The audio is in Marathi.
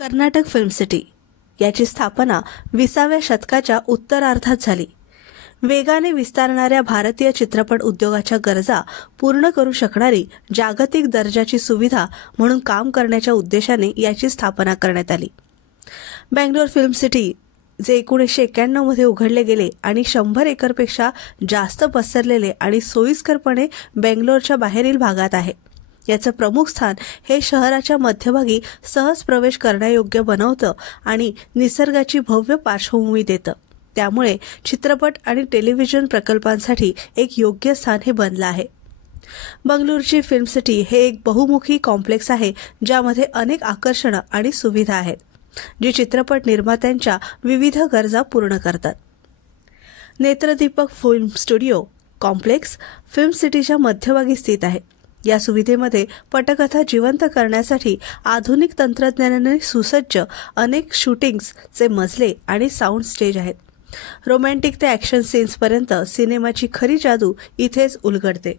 कर्नाटक फिल्म सिटी याची स्थापना 20व्या शतकाच्या उत्तरार्धात झाली. वेगाने विस्तारणाऱ्या भारतीय चित्रपट उद्योगाच्या गरजा पूर्ण करू शकणारी जागतिक दर्जाची सुविधा म्हणून काम करण्याच्या उद्देशाने याची स्थापना करण्यात आली. बेंगलोर फिल्म सिटी जे 1991 मध्ये उघडले गेले आणि 100 एकरपेक्षा जास्त पसरलेले आणि सोयीस्करपणे बेंगलोरच्या बाहेरील भागात आहे. याचं प्रमुख स्थान हे शहराच्या मध्यभागी सहज प्रवेश करण्यायोग्य बनवतं आणि निसर्गाची भव्य पार्श्वभूमी देतं. त्यामुळे चित्रपट आणि टेलिव्हिजन प्रकल्पांसाठी एक योग्य स्थान हे बनलं आहे. बंगळुरूची फिल्म सिटी हे एक बहुमुखी कॉम्प्लेक्स आहे ज्यामध्ये अनेक आकर्षणं आणि सुविधा आहेत जी चित्रपट निर्मात्यांच्या विविध गरजा पूर्ण करतात. नेत्रदीपक फिल्म स्टुडिओ कॉम्प्लेक्स फिल्म सिटीच्या मध्यभागी स्थित आहे. या सुविधेमध्ये पटकथा जिवंत करण्यासाठी आधुनिक तंत्रज्ञानाने सुसज्ज अनेक शूटिंग्सचे मजले आणि साऊंड स्टेज आहेत. रोमॅन्टिक ते ॲक्शन सीन्सपर्यंत सिनेमाची खरी जादू इथेच उलगडते.